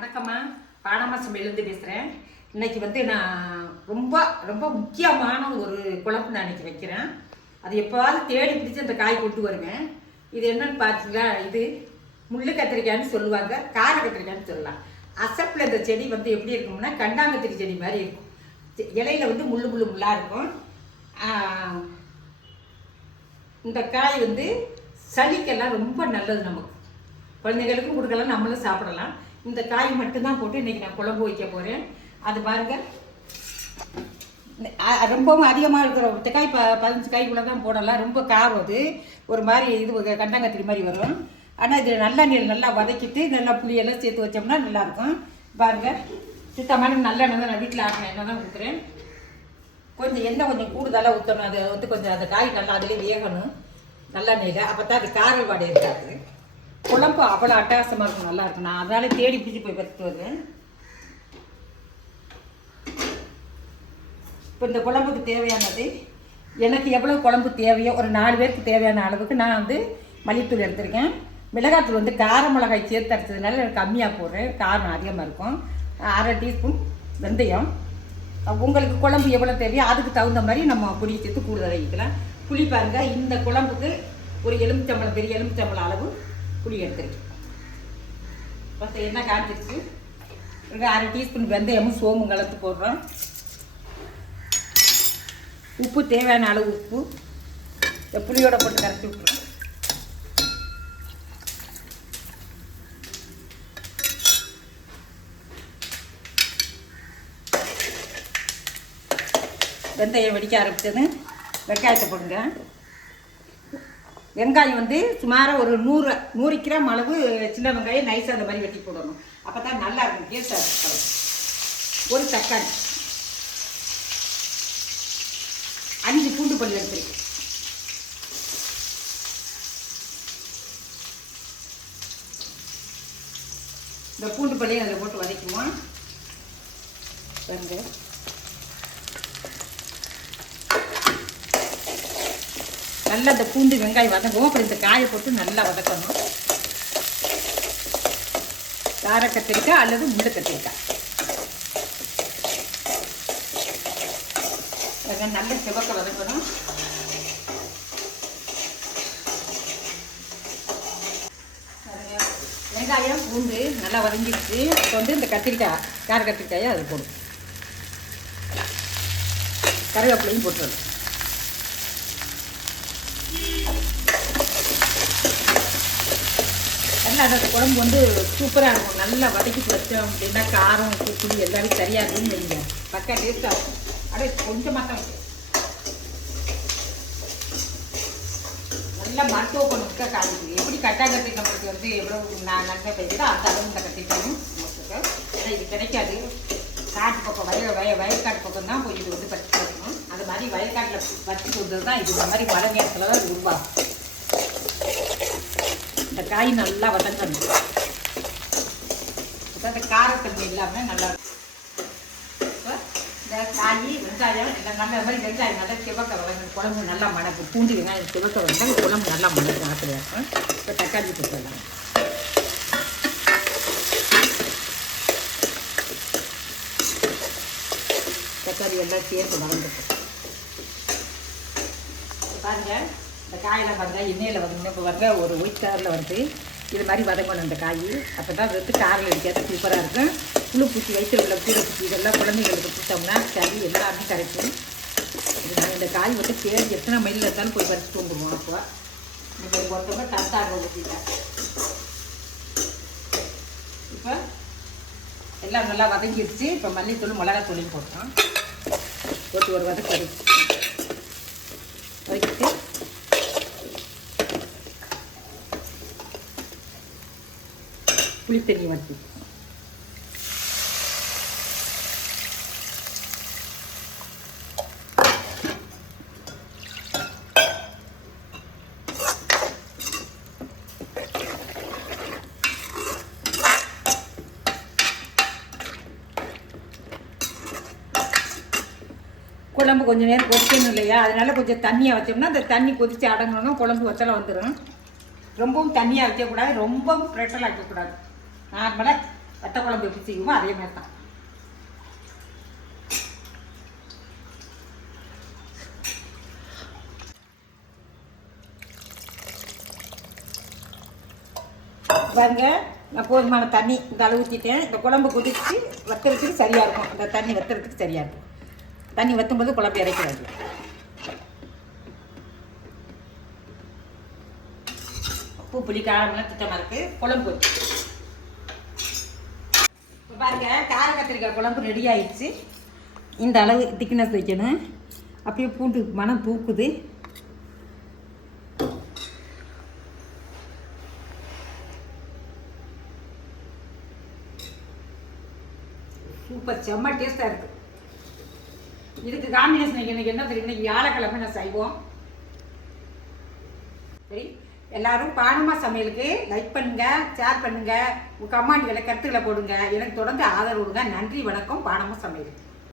வணக்கம்மா. பானமா சமையலேருந்து பேசுகிறேன். இன்னைக்கு வந்து நான் ரொம்ப ரொம்ப முக்கியமான ஒரு குழம்பு நான் இன்னைக்கு வைக்கிறேன். அது எப்போவாவது தேடி பிடிச்சி அந்த காய் கொண்டு வருவேன். இது என்னன்னு பார்த்தீங்களா, இது முள்ளு கத்திரிக்காய்ன்னு சொல்லுவாங்க, கார கத்திரிக்காய்ன்னு சொல்லலாம். அசப்பில் இந்த செடி வந்து எப்படி இருக்கும்னா கண்டாங்கத்திரி செடி மாதிரி இருக்கும். இலையில வந்து முள்ளு முள்ளு முள்ளாக இருக்கும். இந்த காய் வந்து சளிக்கெல்லாம் ரொம்ப நல்லது. நமக்கு குழந்தைகளுக்கும் கொடுக்கலாம், நம்மளும் சாப்பிடலாம். இந்த காய் மட்டும்தான் போட்டு இன்றைக்கி நான் குழம்பு வைக்க போகிறேன். அது பாருங்கள், ரொம்பவும் அதிகமாக இருக்கிற ஒரு காய் 15 காய்க்குள்ளே தான் போடலாம். ரொம்ப காரம், அது ஒரு மாதிரி இது கண்டங்கத்திரி மாதிரி வரும். ஆனால் இது நல்லெண்ணெயில் நல்லா வதக்கிட்டு நல்லா புளியெல்லாம் சேர்த்து வச்சோம்னா நல்லாயிருக்கும். பாருங்கள், சுத்தமான நல்லெண்ணெய் தான், நான் வீட்டில் ஆட்டின எண்ணெய் தான் ஊற்றுறேன். கொஞ்சம் எண்ணெய் கொஞ்சம் கூடுதலாக ஊற்றணும். அது வந்து கொஞ்சம் அந்த காய் நல்லா அதிலே வேகணும் நல்லெண்ணெயில். அப்போ தான் அது கார வாடை இருக்காது. குழம்பு அவ்வளோ அட்டகாசமாக இருக்கும், நல்லா இருக்கும். நான் அதனால தேடி பிடிச்சி போய் பறித்து வருவேன். இப்போ இந்த குழம்புக்கு தேவையானது, எனக்கு எவ்வளோ குழம்பு தேவையோ ஒரு 4 பேருக்கு தேவையான அளவுக்கு நான் வந்து மல்லித்தூள் எடுத்திருக்கேன். மிளகாத்தூள் வந்து கார மிளகாய் சேர்த்து அரைச்சதுனால எனக்கு கம்மியாக போடுறேன், காரம் அதிகமாக இருக்கும். 1/2 டீஸ்பூன் வெந்தயம். உங்களுக்கு குழம்பு எவ்வளோ தேவையோ அதுக்கு தகுந்த மாதிரி நம்ம பொடி சேர்த்து கூடுதல் வைக்கலாம். புளி பாருங்கள், இந்த குழம்புக்கு ஒரு எலுமிச்சம்பழம், பெரிய எலுமிச்சம்பழம் அளவு புளி எடுத்துருக்கேன். ஃபஸ்ட்டு எண்ணெய் காய்ச்சிருச்சு. 1/2 டீஸ்பூன் வெந்தயமும் சோம்பும் கலந்து போடுறோம். உப்பு தேவையான அளவு உப்பு இந்த புளியோட போட்டு கரைச்சி விட்டுறோம். வெந்தயம் வெடிக்க ஆரம்பிச்சது வெங்காயத்தை போடுங்க. வெங்காயம் வந்து சுமாராக ஒரு 100 கிராம் அளவு சின்ன வெங்காயம் நைஸாக அந்த மாதிரி வெட்டி போடணும். அப்போ தான் நல்லா இருக்கும், டேஸ்டாக இருக்கும். ஒரு தக்காளி, 5 பூண்டு பல் எடுத்துருக்கு. இந்த பூண்டு பல்லையும் அதில் போட்டு வதக்குவோம். வந்து நல்லா இந்த பூண்டு வெங்காயம் வதங்குவோம். அப்புறம் இந்த காயை போட்டு நல்லா வதக்கணும். கார கத்திரிக்காய் அல்லது முள்ளு கத்திரிக்காய் நல்ல சிவக்க வதக்கணும். வெங்காயம் பூண்டு நல்லா வதங்கிடுச்சு. இப்போ வந்து இந்த கத்திரிக்காய், கார கத்திரிக்காயை அது போடும். கருவேப்பிலையும் போட்டுருணும். நல்லா அந்த குழம்பு வந்து சூப்பராக இருக்கும். நல்லா வதக்கிட்டு வச்சோம் அப்படின்னா காரம் உப்பு புளி எல்லாமே சரியாக இருக்குன்னு வைங்க, பக்கா டேஸ்ட்டாக இருக்கும். அப்படியே கொஞ்சமாக தான் வைக்கும். நல்லா மருத்துவ குணத்துக்கு காய்க்குது. எப்படி கட்டாங்கத்திரிக்காய் நம்மளுக்கு வந்து எவ்வளோ நன்மை பெய்யுதோ அந்த அளவு இந்த கத்திரிக்காயும் நமக்கு. ஏன்னா இது கிடைக்காது. காட்டு பக்கம் வயல்காட்டு பக்கம் தான் போய் இது வந்து பறிச்சு போடணும். அது மாதிரி வயல்காட்டில் பறிச்சு கொடுத்தது தான் இது. இந்த மாதிரி மழை நேரத்தில் தான் இது உருவாகும். இந்த காய் நல்லா வதங்கணும். அந்த காரத்தன்மை இல்லாமல் நல்லா இப்போ இந்த காய் வெங்காயம் எல்லாம் நல்ல மாதிரி வெங்காயம் நல்லா சிவக்க வதங்கணும். குழம்பு நல்லா மணக்கும். பூண்டு வெங்காயம் சிவக்க வந்தால் குழம்பு நல்லா மணக்கும், ஆசையாக இருக்கும். இப்போ தக்காளி போட்டுடலாம். தக்காளி எல்லாம் சேர்த்து வதங்கிட்டு பாருங்க. இந்த காயெல்லாம் பாருங்கள், எண்ணெயில் வதங்கணும். இப்போ பாருங்க ஒரு ஒயிட் கலரில் வந்து இது மாதிரி வதங்கணும் இந்த காய். அப்போ தான் வந்து காரில் அடிக்காத சூப்பராக இருக்கும். புழு பூச்சி வயிற்று உள்ள கீரை பூச்சி இதெல்லாம் குழந்தைங்களுக்கு கொடுத்தோம்னா சளி எல்லாமே கிடைக்கும். இந்த காய் வந்து தேடி எத்தனை மைலில் இருந்தாலும் போய் பறிச்சுட்டு வந்துடுவோம். அப்போ இந்த ஒருத்தவங்க தந்தாங்க ஊற்றிட்டா. இப்போ எல்லாம் நல்லா வதங்கிடுச்சு. இப்போ மல்லித்தூள் மிளகாத்தூளையும் போட்டோம். போட்டு ஒரு வதக்கிட்டு புளி தண்ணி வச்சு குழம்பு கொஞ்சம் நேரம் கொதிக்கணும் இல்லையா, அதனால கொஞ்சம் தண்ணியாக வச்சோம்னா அந்த தண்ணி கொதித்து அடங்கணும், குழம்பு வத்தலை வந்துடும். ரொம்பவும் தண்ணியாக வைக்கக்கூடாது, ரொம்பவும் ப்ரெட்டல் ஆக்கக்கூடாது. நார்மலாக வத்த குழம்பு எப்படி செய்வோமோ அதே மாதிரி தான். பாருங்க, நான் போதுமான தண்ணி இந்த அளவு ஊற்றிட்டேன். இந்த குழம்பு கொதிச்சு வத்துறதுக்கு சரியாக இருக்கும். இந்த தண்ணி வத்துறதுக்கு சரியாக இருக்கும். தண்ணி வற்றும்போது குழம்பு இறக்கிறாது. உப்பு புளி காரமெல்லாம் திட்டமாக இருக்குது. குழம்பு இப்போ பாருங்க, கார கத்திரிக்காய் குழம்பு ரெடி ஆயிடுச்சு. இந்த அளவு திக்னஸ் வைக்கணும். அப்படியே பூண்டு மனம் தூக்குது. சூப்பர், செம்ம டேஸ்ட்டாக இருக்குது. இதுக்கு காம்பினேஷன் இன்னைக்கு என்ன தெரியும்? இன்னைக்கு வியாழக்கிழமை நான் செய்வோம். சரி, எல்லாரும் பானம்மா சமையலுக்கு லைக் பண்ணுங்க, ஷேர் பண்ணுங்க, உங்கள் கமெண்ட்களை கருத்துக்களை போடுங்க. எனக்கு தொடர்ந்து ஆதரவு கொடுங்க. நன்றி, வணக்கம். பானம்மா சமையல்.